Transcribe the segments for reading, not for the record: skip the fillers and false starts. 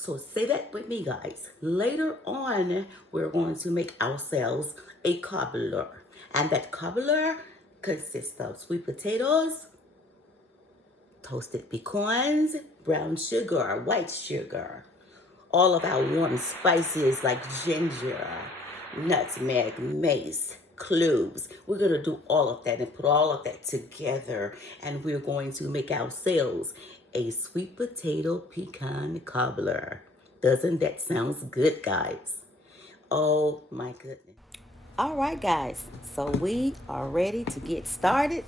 So say that with me, guys. Later on, we're going to make ourselves a cobbler. And that cobbler consists of sweet potatoes, toasted pecans, brown sugar, white sugar, all of our warm spices like ginger, nutmeg, mace, cloves. We're going to do all of that and put all of that together. And we're going to make ourselves a sweet potato pecan cobbler. Doesn't that sound good, guys? Oh my goodness. All right, guys. So we are ready to get started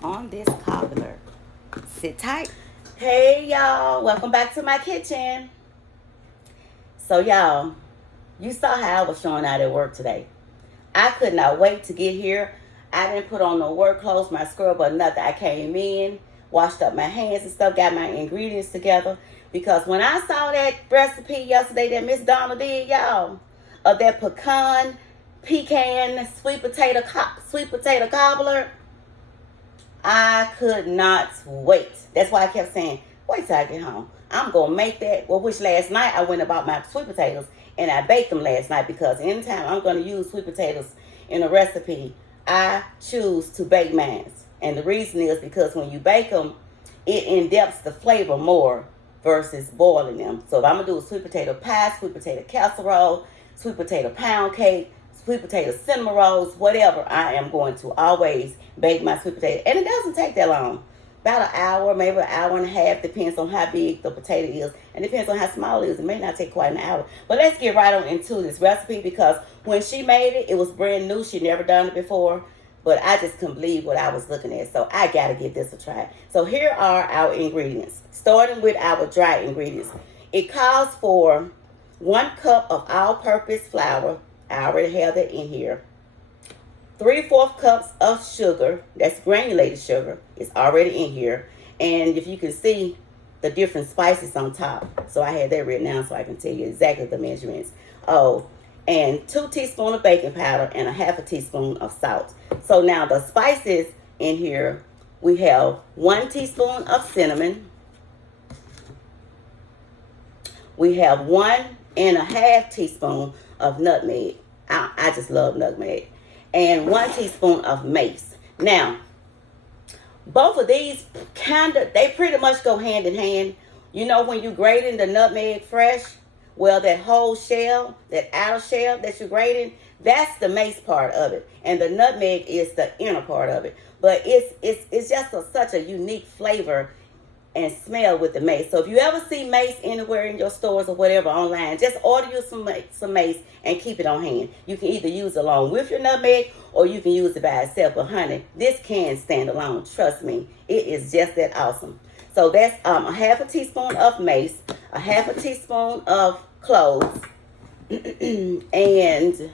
on this cobbler. Sit tight. Hey, y'all. Welcome back to my kitchen. So, y'all, you saw how I was showing out at work today. I could not wait to get here. I didn't put on no work clothes, my scrub or nothing. I came in, washed up my hands and stuff, got my ingredients together. Because when I saw that recipe yesterday that Miss Donna did, y'all, of that pecan sweet potato cobbler, I could not wait. That's why I kept saying, wait till I get home. I'm going to make that. Well, which last night I went about my sweet potatoes and I baked them last night because anytime I'm going to use sweet potatoes in a recipe, I choose to bake mine. And the reason is because when you bake them, it in-depths the flavor more versus boiling them. So if I'm going to do a sweet potato pie, sweet potato casserole, sweet potato pound cake, sweet potato cinnamon rolls, whatever, I am going to always bake my sweet potato. And it doesn't take that long. About an hour, maybe an hour and a half, depends on how big the potato is. And depends on how small it is. It may not take quite an hour. But let's get right on into this recipe because when she made it, it was brand new. She'd never done it before. But I just couldn't believe what I was looking at. So I got to give this a try. So here are our ingredients. Starting with our dry ingredients. It calls for 1 cup of all-purpose flour. I already have that in here. 3/4 cups of sugar. That's granulated sugar. It's already in here. And if you can see the different spices on top. So I had that written down so I can tell you exactly the measurements. Oh, and 2 teaspoons of baking powder and 1/2 teaspoon of salt. So now the spices in here, we have 1 teaspoon of cinnamon. We have 1.5 teaspoon of nutmeg. I just love nutmeg. And 1 teaspoon of mace. Now, both of these they pretty much go hand in hand. You know when you grating the nutmeg fresh, well, that whole shell, that outer shell that you're grating, that's the mace part of it. And the nutmeg is the inner part of it. But it's just such a unique flavor and smell with the mace. So if you ever see mace anywhere in your stores or whatever online, just order you some mace and keep it on hand. You can either use it along with your nutmeg or you can use it by itself. But honey, this can stand alone. Trust me, it is just that awesome. So that's 1/2 teaspoon of mace, 1/2 teaspoon of cloves, and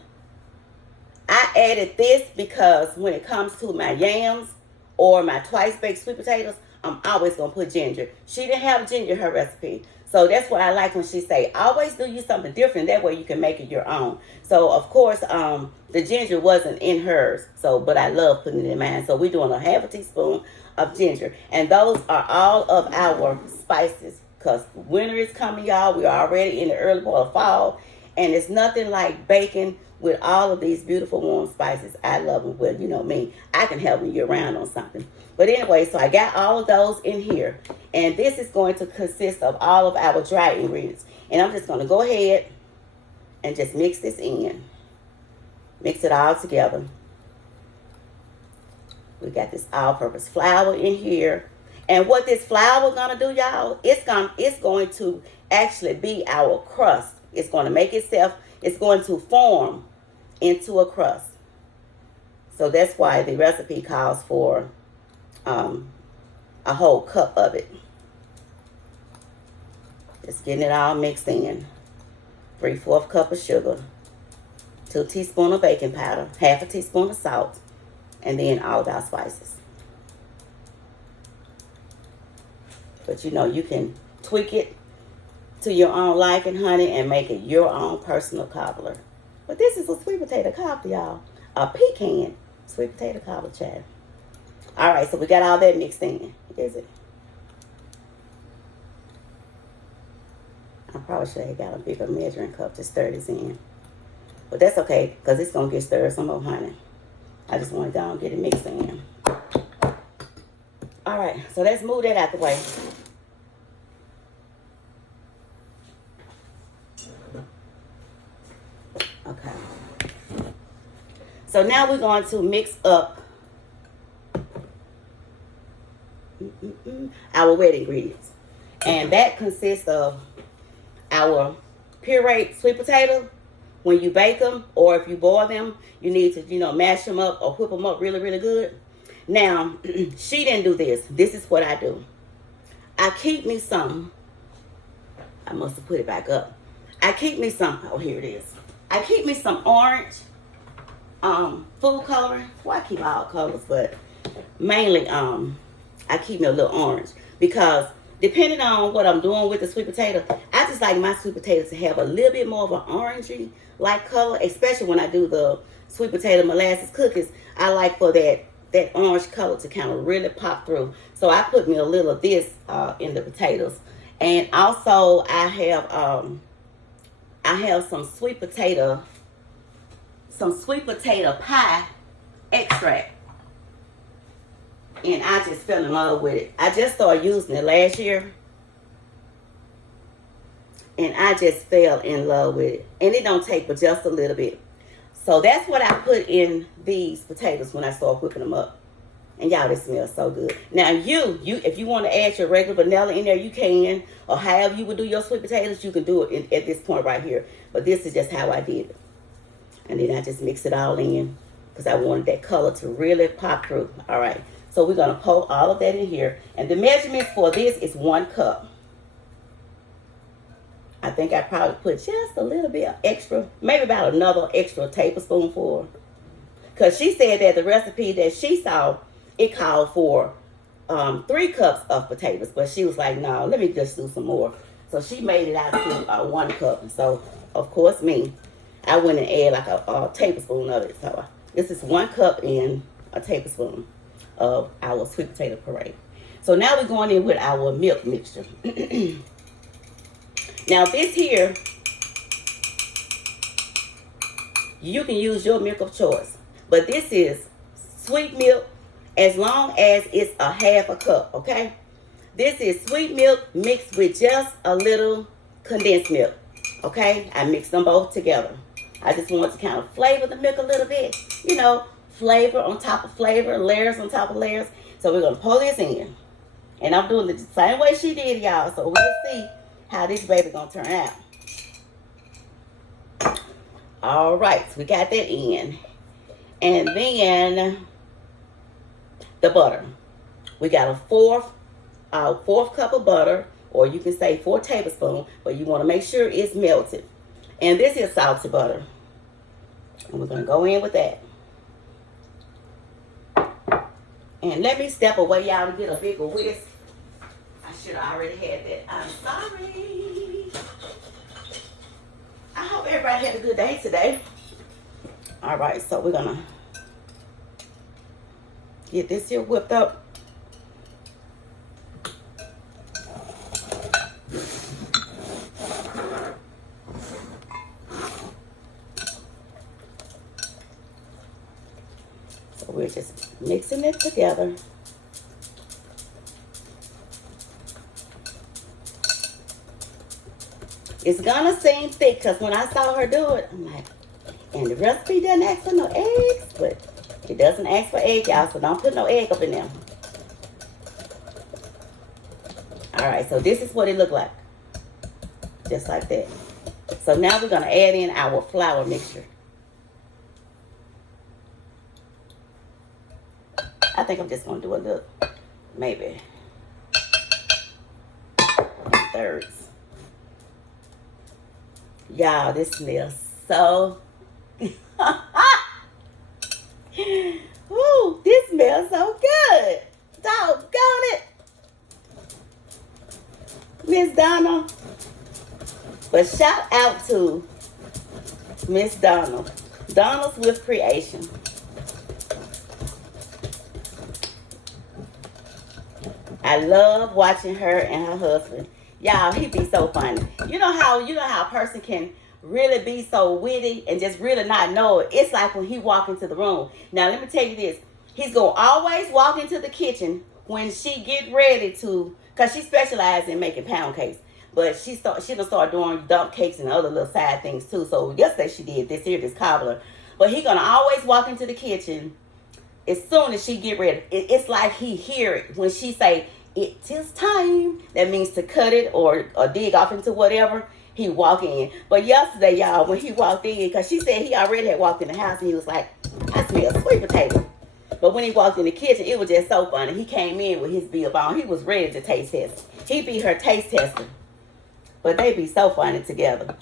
I added this because when it comes to my yams or my twice baked sweet potatoes, I'm always going to put ginger. She didn't have ginger in her recipe. So that's what I like when she say, always do you something different. That way you can make it your own. So, of course, the ginger wasn't in hers. So, but I love putting it in mine. So we're doing 1/2 teaspoon of ginger. And those are all of our spices. Because winter is coming, y'all. We're already in the early part of fall. And it's nothing like baking with all of these beautiful warm spices. I love them. Well, you know me. I can help you around on something. But anyway, so I got all of those in here. And this is going to consist of all of our dry ingredients. And I'm just going to go ahead and just mix this in. Mix it all together. We got this all-purpose flour in here. And what this flour is going to do, y'all, it's going to actually be our crust. It's going to make itself, it's going to form into a crust. So that's why the recipe calls for a whole cup of it. Just getting it all mixed in. 3/4 cup of sugar, 2 teaspoons of baking powder, 1/2 teaspoon of salt, and then all of our spices. But you know, you can tweak it to your own liking, honey, and make it your own personal cobbler. But this is a sweet potato cobbler, y'all. A pecan sweet potato cobbler, child. All right, so we got all that mixed in. Is it? All probably should have got a bigger measuring cup to stir this in. But that's okay, because it's going to get stirred some more, honey. I just want to go and get it mixed in. All right, so let's move that out the way. Okay. So now we're going to mix up our wet ingredients. And that consists of our pureed sweet potato. When you bake them or if you boil them, you need to, mash them up or whip them up really, really good. Now, she didn't do this. This is what I do. I keep me some. I must have put it back up. I keep me some. Oh, here it is. I keep me some orange food coloring. Well, I keep all colors, but mainly I keep me a little orange because depending on what I'm doing with the sweet potato, I just like my sweet potatoes to have a little bit more of an orangey like color, especially when I do the sweet potato molasses cookies. I like for that orange color to kind of really pop through. So I put me a little of this in the potatoes. And also I have some sweet potato pie extract. And I just fell in love with it. I just started using it last year. And I just fell in love with it. And it don't take but just a little bit. So that's what I put in these potatoes when I start whipping them up. And y'all, this smells so good. Now if you want to add your regular vanilla in there, you can. Or however you would do your sweet potatoes, you can do it at this point right here. But this is just how I did it. And then I just mix it all in. Because I wanted that color to really pop through. All right. So we're going to pour all of that in here. And the measurement for this is 1 cup. I think I probably put just a little bit extra, maybe about another extra tablespoonful. Because she said that the recipe that she saw, it called for 3 cups of potatoes. But she was like, no, let me just do some more. So she made it out to 1 cup. And so, of course, I went and added like a tablespoon of it. So this is 1 cup and a tablespoon of our sweet potato puree. So now we're going in with our milk mixture. Now this here, you can use your milk of choice. But this is sweet milk as long as it's a half a cup, okay? This is sweet milk mixed with just a little condensed milk, okay? I mix them both together. I just want to kind of flavor the milk a little bit. Flavor on top of flavor, layers on top of layers. So we're going to pour this in. And I'm doing it the same way she did, y'all. So we'll see how this baby going to turn out. All right. So we got that in. And then the butter. We got a fourth cup of butter. Or you can say 4 tablespoons. But you want to make sure it's melted. And this is salted butter. And we're going to go in with that. And let me step away, y'all, to get a bigger whisk. I should have already had that. I'm sorry. I hope everybody had a good day today. All right, so we're going to get this here whipped up. So we're just mixing it together. It's gonna seem thick because when I saw her do it, I'm like, and the recipe doesn't ask for no eggs, but it doesn't ask for egg, y'all, so don't put no egg up in there. All right, so this is what it looked like. Just like that. So now we're gonna add in our flour mixture. I think I'm just gonna do a little, maybe thirds. Y'all, this smells so Ooh, this smells so good. Doggone it. Miss Donna. But shout out to Miss Donna. Donna's with Creation. I love watching her and her husband Y'all, he be so funny. You know how a person can really be so witty and just really not know it. It's like when he walk into the room. Now let me tell you this. He's gonna always walk into the kitchen when she get ready to, cause she specializes in making pound cakes. But she done start doing dump cakes and other little side things too. So yesterday she did this cobbler. But he gonna always walk into the kitchen as soon as she get ready. It's like he hear it when she say, "It is time." That means to cut it or dig off into whatever. He walk in. But yesterday, y'all, when he walked in, because she said he already had walked in the house and he was like, "I smell sweet potato." But when he walked in the kitchen, it was just so funny. He came in with his bill on. He was ready to taste test. He be her taste tester. But they be so funny together.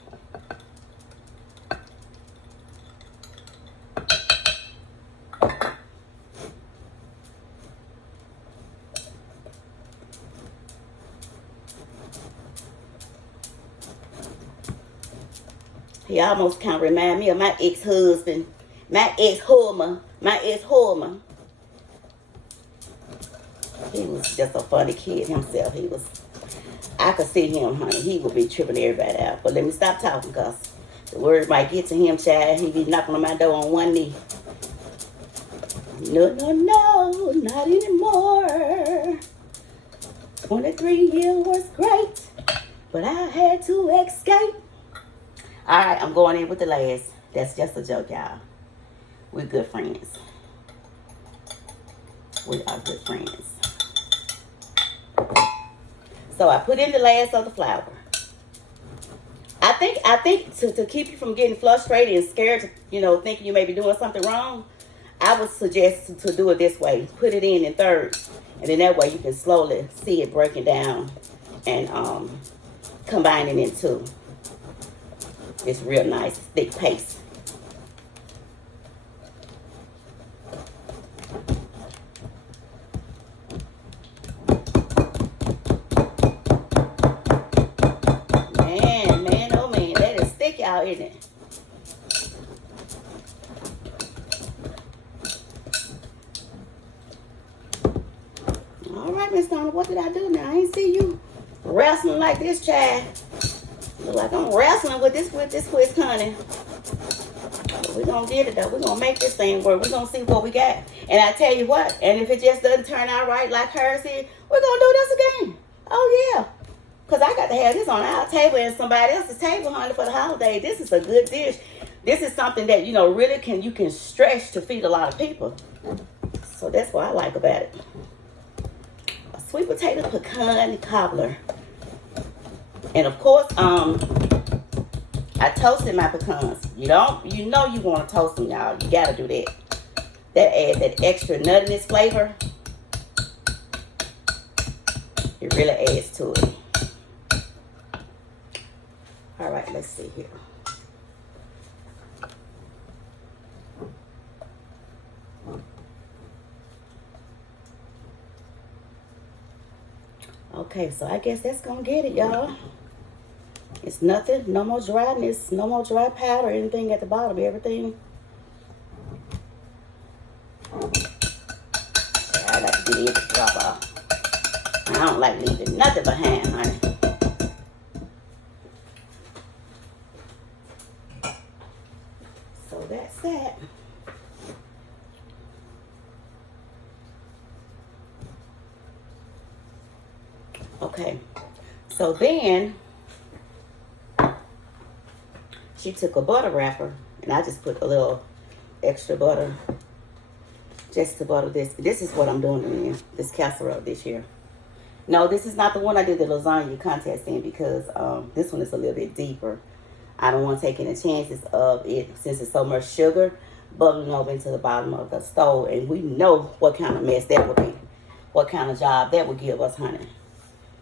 He almost kind of remind me of my ex-husband. My ex-husband. He was just a funny kid himself. I could see him, honey. He would be tripping everybody out. But let me stop talking, because the word might get to him, child. He be knocking on my door on one knee. No, not anymore. 23 years was great, but I had to escape. All right, I'm going in with the last. That's just a joke, y'all. We're good friends. We are good friends. So I put in the last of the flour. I think to keep you from getting frustrated and scared, thinking you may be doing something wrong, I would suggest to do it this way. Put it in thirds, and then that way you can slowly see it breaking down and combining into this real nice thick paste. Man, oh man, that is thick out, isn't it? All right, Miss Donna, what did I do now? I ain't see you wrestling like this, child. Look like I'm wrestling with this twist, honey. But we're going to get it, though. We're going to make this thing work. We're going to see what we got. And I tell you what, and if it just doesn't turn out right like hers did, we're going to do this again. Oh, yeah. Because I got to have this on our table and somebody else's table, honey, for the holiday. This is a good dish. This is something that, really you can stretch to feed a lot of people. So that's what I like about it. A sweet potato pecan cobbler. And of course, I toasted my pecans. You know you want to toast them, y'all. You gotta do that. That adds that extra nuttiness flavor. It really adds to it. All right, let's see here. Okay, so I guess that's gonna get it, y'all. It's nothing, no more dryness, no more dry powder, anything at the bottom, everything. I like to get it to drop off. I don't like leaving nothing behind, honey. So that's that. Okay, so then she took a butter wrapper, and I just put a little extra butter just to butter this. This is what I'm doing in this casserole this year. No, this is not the one I did the lasagna contest in, because this one is a little bit deeper. I don't want to take any chances of it, since it's so much sugar bubbling over into the bottom of the stove, and we know what kind of mess that would be, what kind of job that would give us, honey.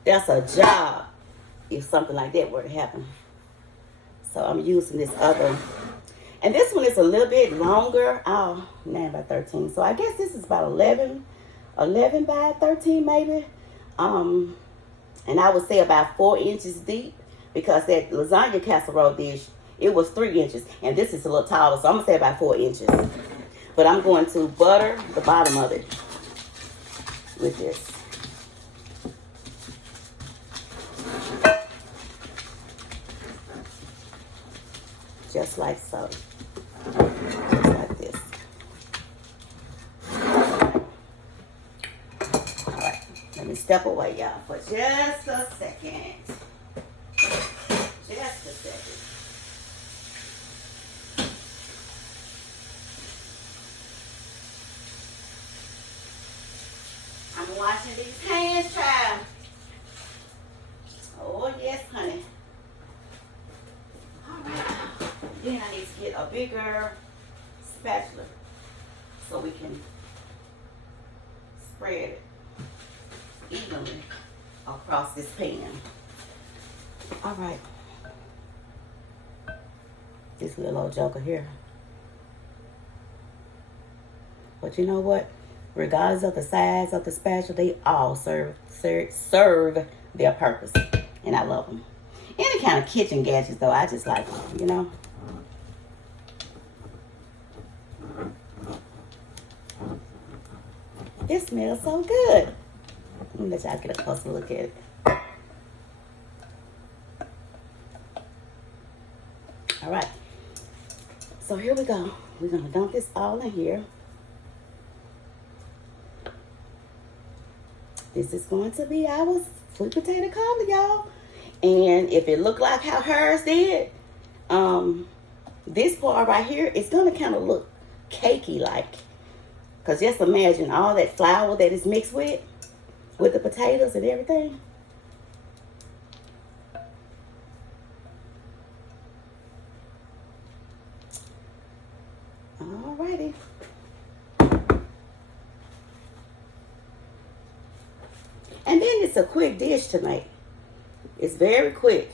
That's a job if something like that were to happen. So I'm using this other. And this one is a little bit longer. Oh, 9 by 13. So I guess this is about 11 by 13 maybe. And I would say about 4 inches deep, because that lasagna casserole dish, it was 3 inches. And this is a little taller, so I'm going to say about 4 inches. But I'm going to butter the bottom of it with this. just like so. Just like this. All right. Let me step away, y'all, for just a second. Just a second. I'm washing these hands, child. Oh, yes, honey. All right. Then I need to get a bigger spatula so we can spread it evenly across this pan. All right. This little old joker here. But you know what? Regardless of the size of the spatula, they all serve their purpose. And I love them. Any kind of kitchen gadgets, though, I just like them, you know? This smells so good. Let me let y'all get a closer look at it. All right. So here we go. We're going to dump this all in here. This is going to be our sweet potato cobbler, y'all. And if it looked like how hers did, this part right here, it's going to kind of look cakey like. Because just imagine all that flour that is mixed with the potatoes and everything. Alrighty. And then it's a quick dish to make. It's very quick.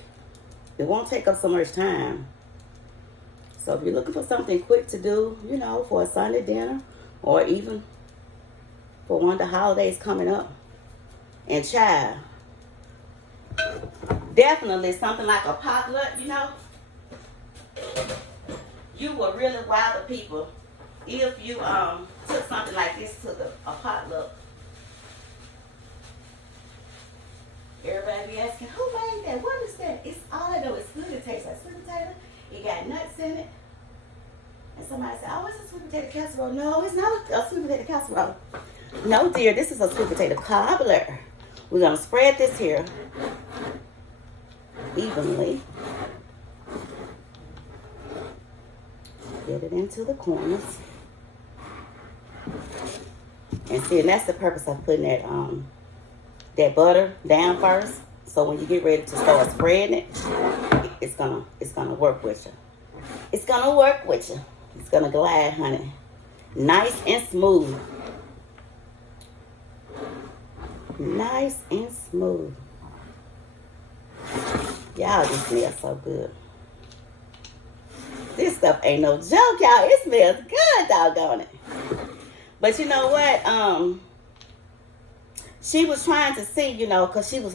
It won't take up so much time. So if you're looking for something quick to do, you know, for a Sunday dinner or even for one of the holidays coming up. And child, definitely something like a potluck, you know. You will really wow the people if you took something like this to a potluck. Everybody be asking, who made that? What is that? It's all I know. It's good. It tastes like sweet potato. It got nuts in it. And somebody said, oh, it's a sweet potato casserole. No, it's not a sweet potato casserole. No, dear, this is a sweet potato cobbler. We're going to spread this here evenly. Get it into the corners. And see, and that's the purpose of putting that butter down first. So when you get ready to start spreading it, it's gonna work with you. It's gonna work with you. It's gonna glide, honey. Nice and smooth. Nice and smooth. Y'all, this smells so good. This stuff ain't no joke, y'all. It smells good, doggone it. But you know what? She was trying to see, you know, because she was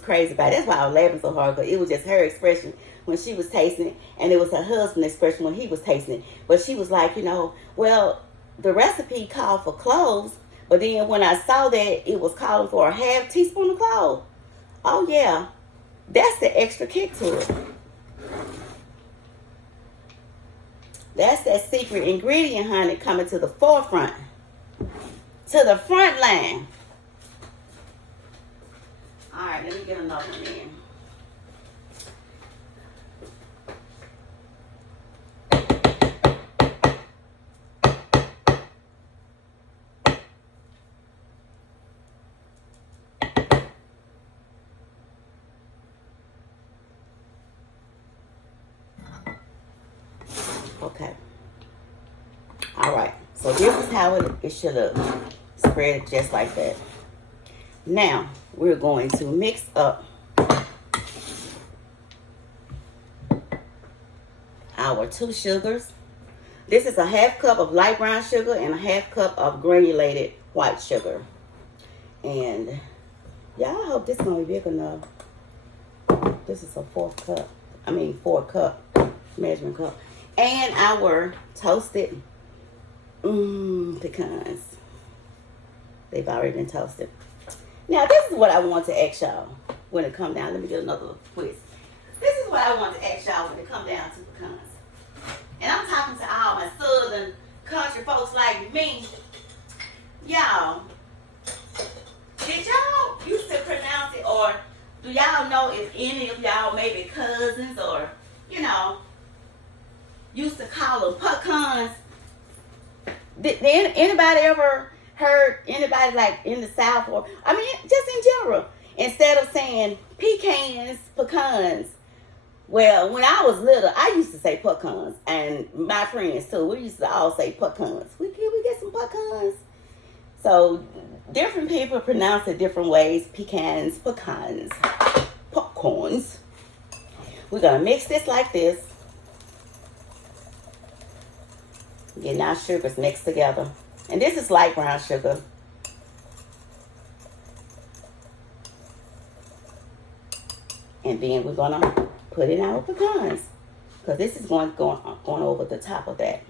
crazy about it. That's why I was laughing so hard, because it was just her expression when she was tasting it, and it was her husband's expression when he was tasting it. But she was like, you know, well, the recipe called for cloves, but then when I saw that it was calling for a half teaspoon of clove, oh yeah, that's the extra kick to it. That's that secret ingredient, honey, coming to the forefront, to the front line. All right, let me get another one in. Okay. All right. So this is how it should look. Spread it just like that. Now, we're going to mix up our 2 sugars. This is a 1/2 cup of light brown sugar and a 1/2 cup of granulated white sugar. And y'all, I hope this is going to be big enough. This is a 4 cup measuring cup. And our toasted pecans. They've already been toasted. Now, this is what I want to ask y'all when it come down. Let me get another twist. This is what I want to ask y'all when it come down to pecans. And I'm talking to all my southern country folks like me. Y'all, did y'all used to pronounce it, or do y'all know if any of y'all maybe cousins or, you know, used to call them pecans? Did anybody ever heard anybody like in the South, or I mean just in general, instead of saying pecans, pecans? Well, when I was little, I used to say pecans, and my friends too. We used to all say pecans. We get some pecans. So different people pronounce it different ways. Pecans, pecans, popcorns. We're gonna mix this like this. Getting our sugars mixed together. And this is light brown sugar. And then we're gonna put in our pecans, because this is going over the top of that.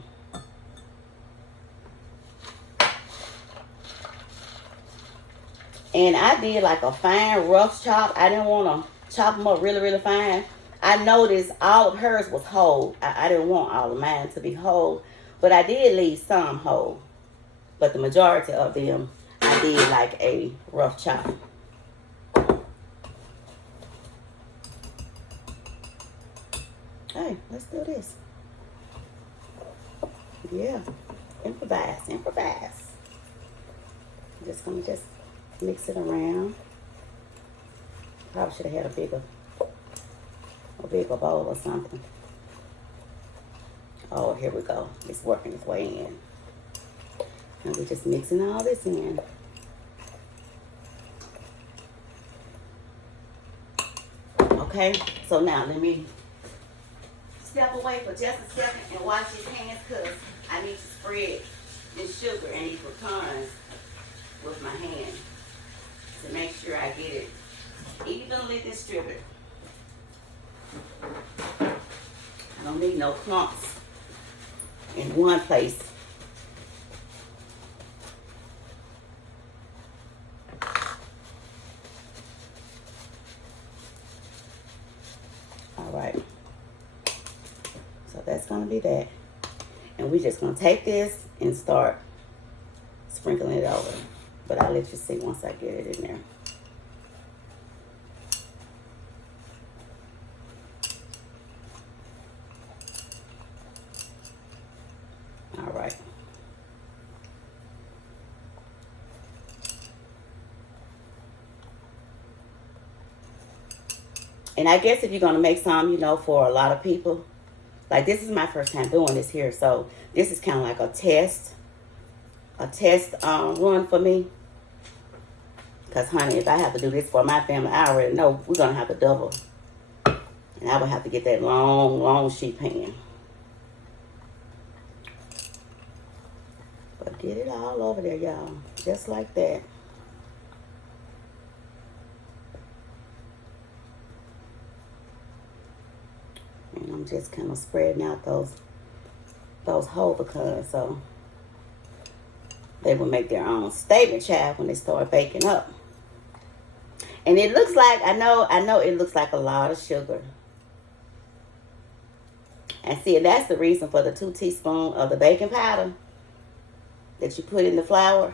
And I did like a fine rough chop. I didn't want to chop them up really, really fine. I noticed all of hers was whole. I didn't want all of mine to be whole, but I did leave some whole. But the majority of them, I did like a rough chop. Hey, let's do this. Yeah, improvise. Just gonna mix it around. Probably should have had a bigger bowl or something. Oh, here we go. It's working its way in. And we're just mixing all this in. Okay, so now let me step away for just a second and wash your hands, because I need to spread this sugar and these pecans with my hand to make sure I get it evenly distributed. I don't need no clumps in one place. All right. So that's going to be that. And we're just going to take this and start sprinkling it over. But I'll let you see once I get it in there. All right. And I guess if you're going to make some, you know, for a lot of people, like this is my first time doing this here. So this is kind of like a test run for me. Because, honey, if I have to do this for my family, I already know we're going to have to double. And I would have to get that long, long sheet pan. But get it all over there, y'all. Just like that. And I'm just kind of spreading out those whole pecans so they will make their own statement, child, when they start baking up. And it looks like, I know it looks like a lot of sugar. And see, that's the reason for the 2 teaspoons of the baking powder that you put in the flour,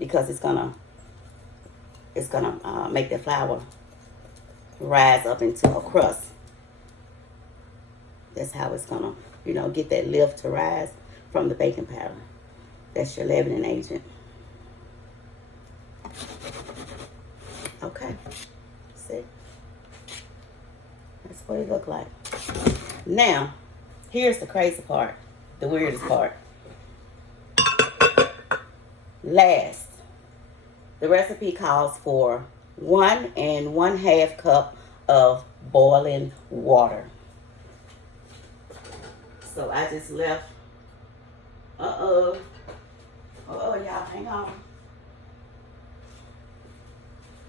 because it's gonna make the flour rise up into a crust. That's how it's gonna, you know, get that lift to rise from the baking powder. That's your leavening agent. Okay. See? That's what it looked like. Now, here's the crazy part, the weirdest part. Last, the recipe calls for 1 1/2 cup of boiling water. So I just left, y'all, hang on.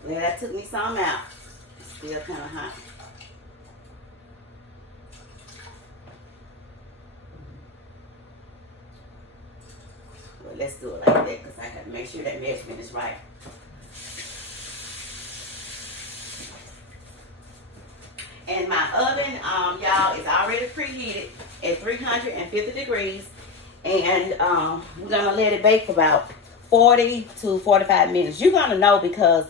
Yeah, that took me some out. It's still kind of hot. Well, let's do it like that, because I got to make sure that measurement is right. And my oven, y'all, is already preheated at 350 degrees. And we're going to let it bake for about 40 to 45 minutes. You're going to know because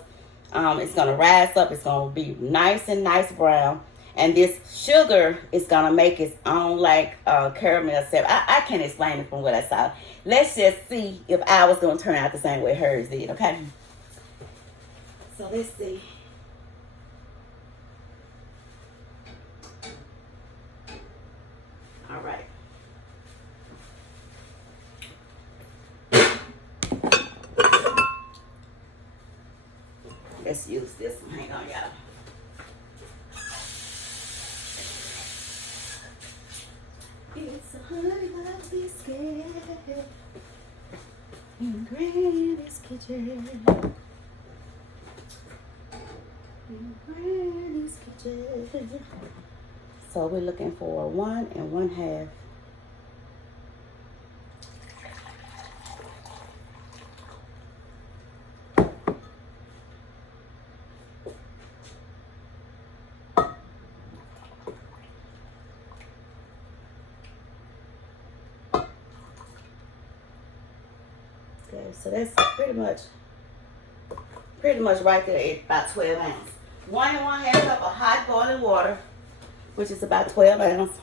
it's going to rise up. It's going to be nice and nice brown. And this sugar is going to make its own like caramel syrup. I can't explain it from what I saw. Let's just see if ours going to turn out the same way hers did, okay? So let's see. All right. Let's use this one. Hang on, y'all. It's a honey butter biscuit in Granny's kitchen. In Granny's kitchen. So we're looking for 1 1/2. Okay, so that's pretty much right there at about 12 ounces. 1 1/2 cup of hot boiling water, which is about 12 ounces.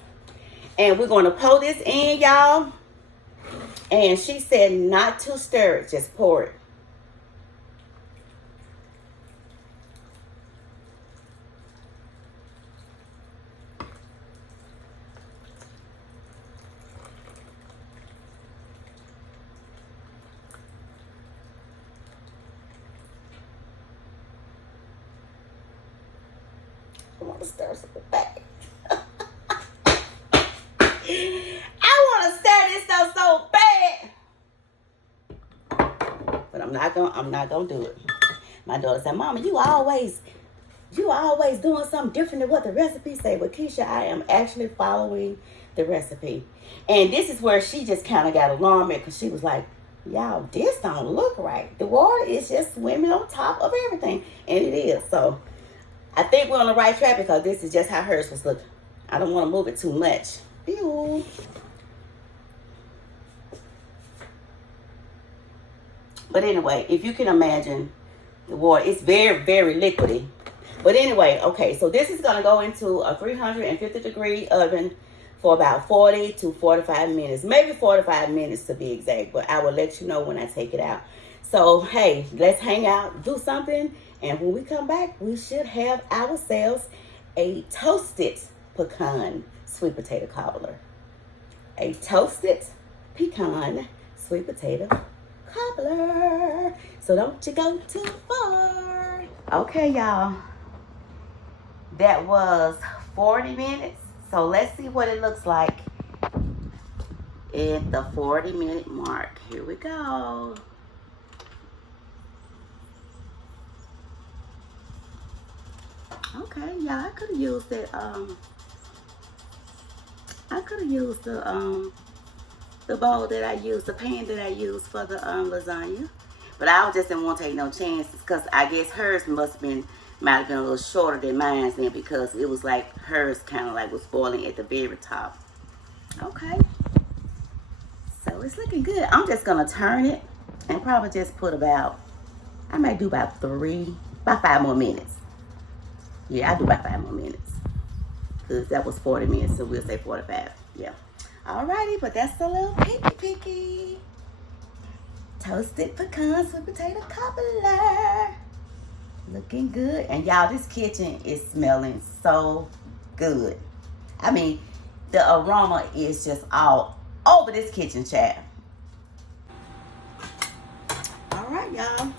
And we're going to pour this in, y'all. And she said not to stir it, just pour it. I want to stir so bad. I want to stir this stuff so bad. But I'm not gonna do it. My daughter said, Mama, you always doing something different than what the recipe say. But Keisha, I am actually following the recipe. And this is where she just kind of got alarmed because she was like, y'all, this don't look right. The water is just swimming on top of everything. And it is. So I think we're on the right track because this is just how hers was looking. I don't want to move it too much. Ew. But anyway, if you can imagine the water, it's very, very liquidy. But anyway, okay, so this is going to go into a 350 degree oven for about 40 to 45 minutes. Maybe 45 minutes to be exact, but I will let you know when I take it out. So, hey, let's hang out, do something, and when we come back, we should have ourselves a toasted pecan sweet potato cobbler. A toasted pecan sweet potato cobbler. So don't you go too far. Okay, y'all. That was 40 minutes. So let's see what it looks like at the 40-minute mark. Here we go. Okay, yeah, I could have used it. I could have used the bowl that I used, the pan that I used for the lasagna. But I just didn't want to take no chances because I guess hers might have been a little shorter than mine then because it was like hers kind of like was boiling at the very top. Okay. So it's looking good. I'm just going to turn it and probably just put about, I might do about 5 more minutes. Yeah, I do about 5 more minutes. Because that was 40 minutes, so we'll say 45. Yeah. Alrighty, but that's a little picky. Toasted pecan sweet potato cobbler. Looking good. And y'all, this kitchen is smelling so good. I mean, the aroma is just all over this kitchen, child. Alright, y'all.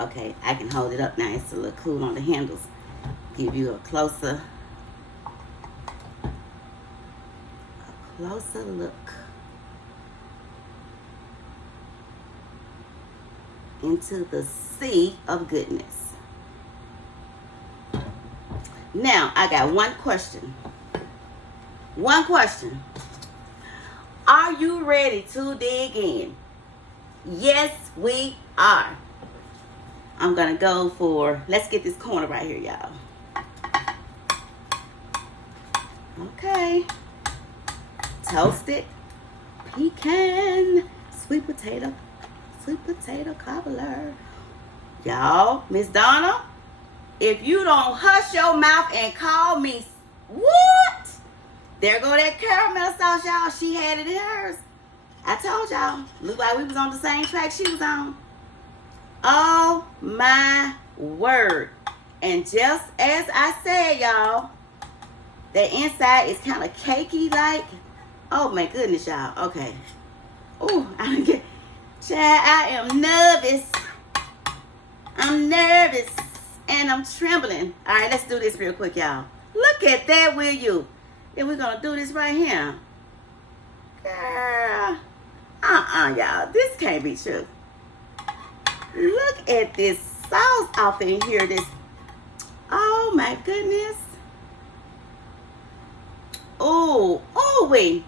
Okay, I can hold it up now. It's a little cool on the handles. Give you a closer look into the sea of goodness. Now, I got one question. Are you ready to dig in? Yes, we are. I'm gonna go for, let's get this corner right here, y'all. Okay. Toasted pecan, sweet potato cobbler. Y'all, Miss Donna, if you don't hush your mouth and call me, what? There go that caramel sauce, y'all. She had it in hers. I told y'all. Looked like we was on the same track she was on. Oh, my word. And just as I said, y'all, the inside is kind of cakey like. Oh, my goodness, y'all. Okay. Oh, I get... Child, I am nervous. I'm nervous. And I'm trembling. All right, let's do this real quick, y'all. Look at that, will you? Then we're going to do this right here. Girl. Y'all. This can't be true. Look at this sauce off in here. This. Oh, my goodness. Oh, wait.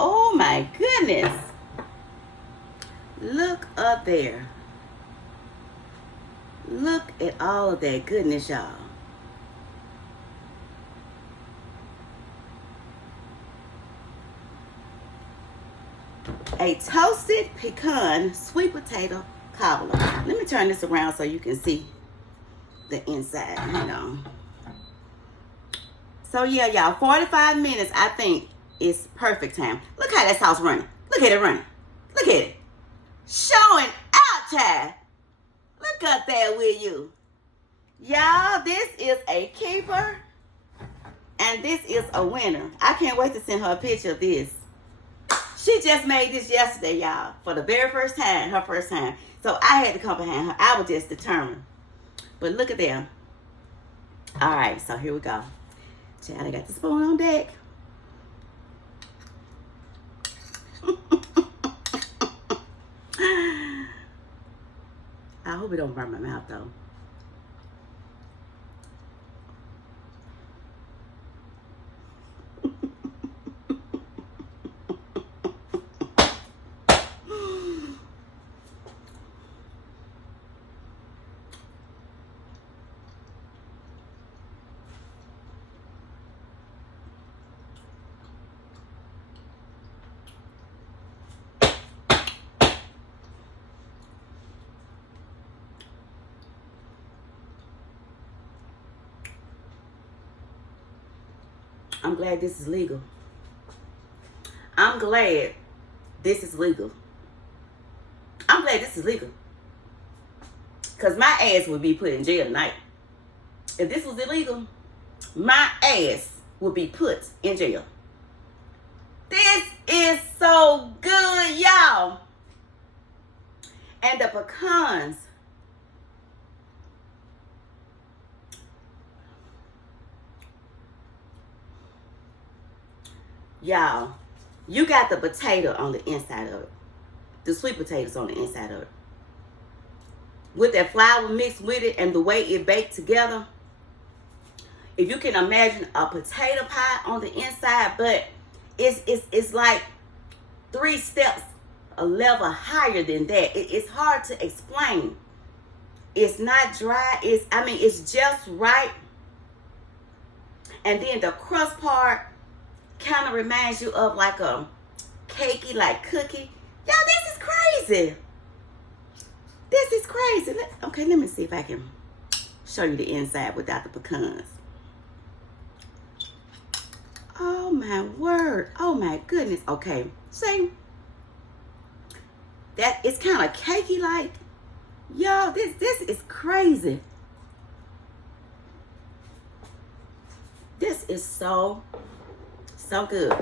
Oh, my goodness. Look up there. Look at all of that goodness, y'all. A toasted pecan sweet potato cobbler. Let me turn this around so you can see the inside, you know. So yeah, y'all, 45 minutes I think is perfect time. Look how that sauce running. Look at it running. Look at it. Showing out, child. Look up there, will you? Y'all, this is a keeper. And this is a winner. I can't wait to send her a picture of this. She just made this yesterday, y'all, for the very first time, her first time. So I had to come behind her. I was just determined. But look at them. All right, so here we go. Child, I got the spoon on deck. I hope it don't burn my mouth, though. I'm glad this is legal. I'm glad this is legal. I'm glad this is legal. Because my ass would be put in jail tonight. If this was illegal, my ass would be put in jail. This is so good, y'all. And the pecans. Y'all, you got the potato on the inside of it. The sweet potatoes on the inside of it. With that flour mixed with it and the way it baked together. If you can imagine a potato pie on the inside, but it's like 3 steps a level higher than that. It's hard to explain. It's not dry. It's just right. And then the crust part kind of reminds you of like a cakey, like cookie. Y'all, this is crazy. This is crazy. Okay, let me see if I can show you the inside without the pecans. Oh my word. Oh my goodness. Okay, see? That it's kind of cakey like. Y'all, this is crazy. This is so good.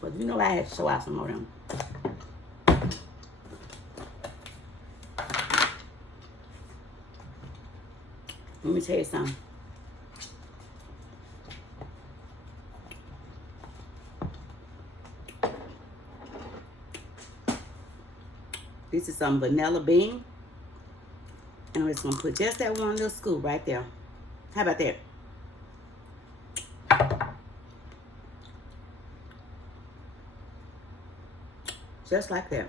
But you know I had to show out some more of them. Let me tell you something. This is some vanilla bean. And I'm just going to put just that one little scoop right there. How about that? Just like that.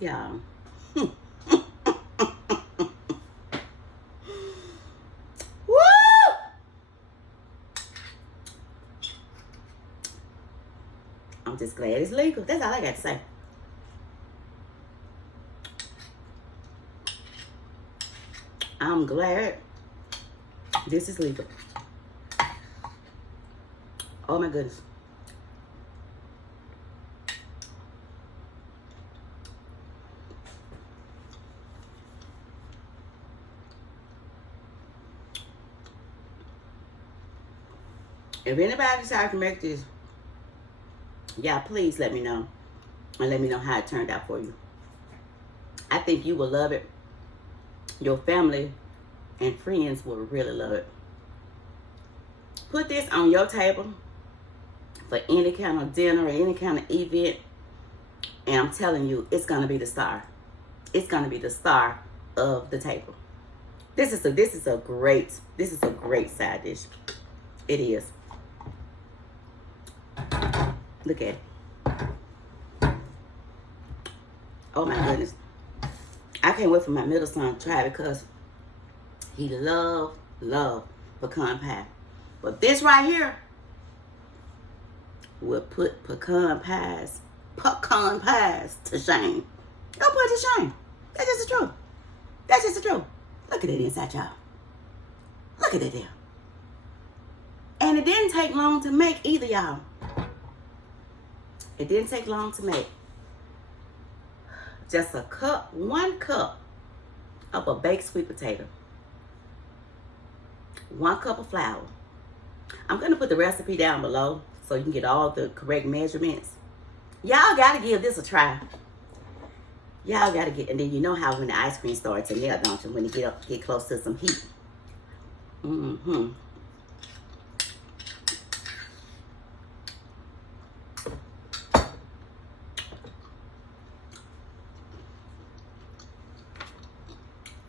Yeah. glad it's legal. That's all I got to say. I'm glad this is legal. Oh my goodness. If anybody decides to make this, y'all please let me know. And let me know how it turned out for you. I think you will love it. Your family and friends will really love it. Put this on your table for any kind of dinner or any kind of event. And I'm telling you, it's going to be the star. It's going to be the star of the table. This is a great side dish. It is. Look at it. Oh my goodness. I can't wait for my middle son to try it because he love pecan pie. But this right here will put pecan pies to shame. Don't put it to shame. That's just the truth. That's just the truth. Look at it inside, y'all. Look at it there. And it didn't take long to make either, y'all. It didn't take long to make. Just a cup, 1 cup of a baked sweet potato. 1 cup of flour. I'm going to put the recipe down below so you can get all the correct measurements. Y'all got to give this a try. Y'all got to get, and then you know how when the ice cream starts to melt, don't you? When you get close to some heat. Mm-hmm.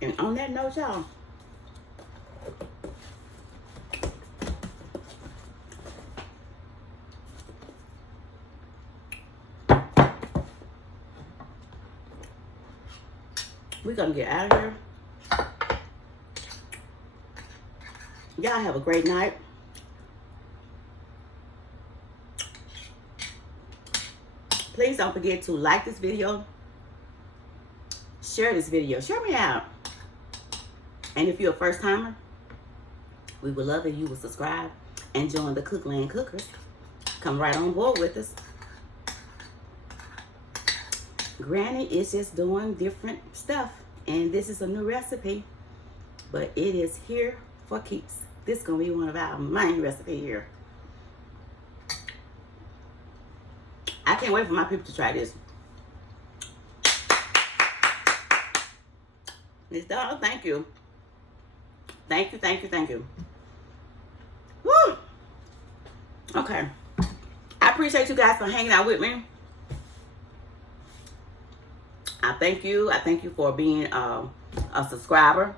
And on that note, y'all, we're going to get out of here. Y'all have a great night. Please don't forget to like this video. Share this video. Share me out. And if you're a first timer, we would love if you would subscribe and join the Cookland Cookers. Come right on board with us. Granny is just doing different stuff. And this is a new recipe. But it is here for keeps. This is going to be one of our main recipes here. I can't wait for my people to try this. Miss Dog, thank you. Thank you, thank you, thank you. Woo! Okay. I appreciate you guys for hanging out with me. I thank you. I thank you for being a subscriber.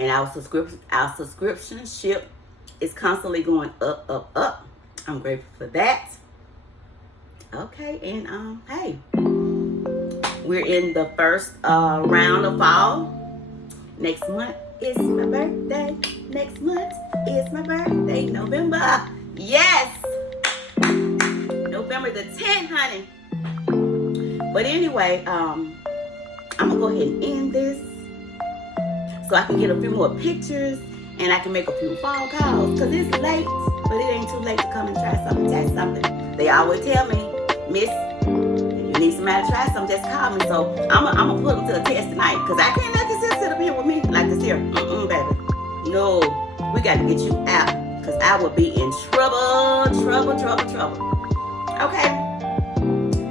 And our subscriptionship is constantly going up, up, up. I'm grateful for that. Okay, and hey, we're in the first round of fall. Next month is my birthday. Next month is my birthday. November. Yes. November the 10th, honey. But anyway, I'm gonna go ahead and end this so I can get a few more pictures and I can make a few phone calls because it's late, but it ain't too late to come and try something, test something. They always tell me, Miss, if you need somebody to try something, just call me. So I'm gonna put them to the test tonight because I can't let this sit up here with me like this here. Baby. No, we got to get you out because I will be in trouble. Okay.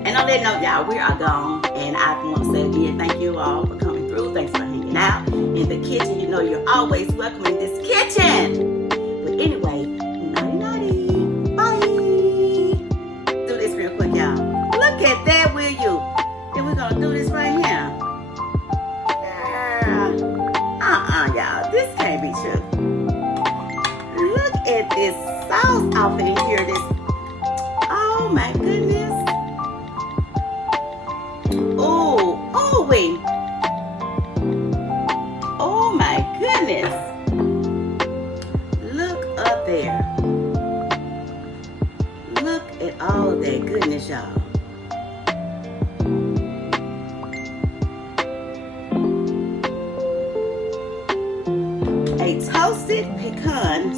And on that note, y'all, we are gone. And I want to say again, thank you all for coming through. Thanks for hanging out in the kitchen. You know you're always welcome in this kitchen. But anyway, naughty. Bye. Do this real quick, y'all. Look at that, will you? Then we're going to do this right here. Y'all. This can't be true. Look at this sauce off in here. Oh, my goodness. Oh, wait. Oh my goodness. Look up there. Look at all of that. goodness, y'all. A toasted pecan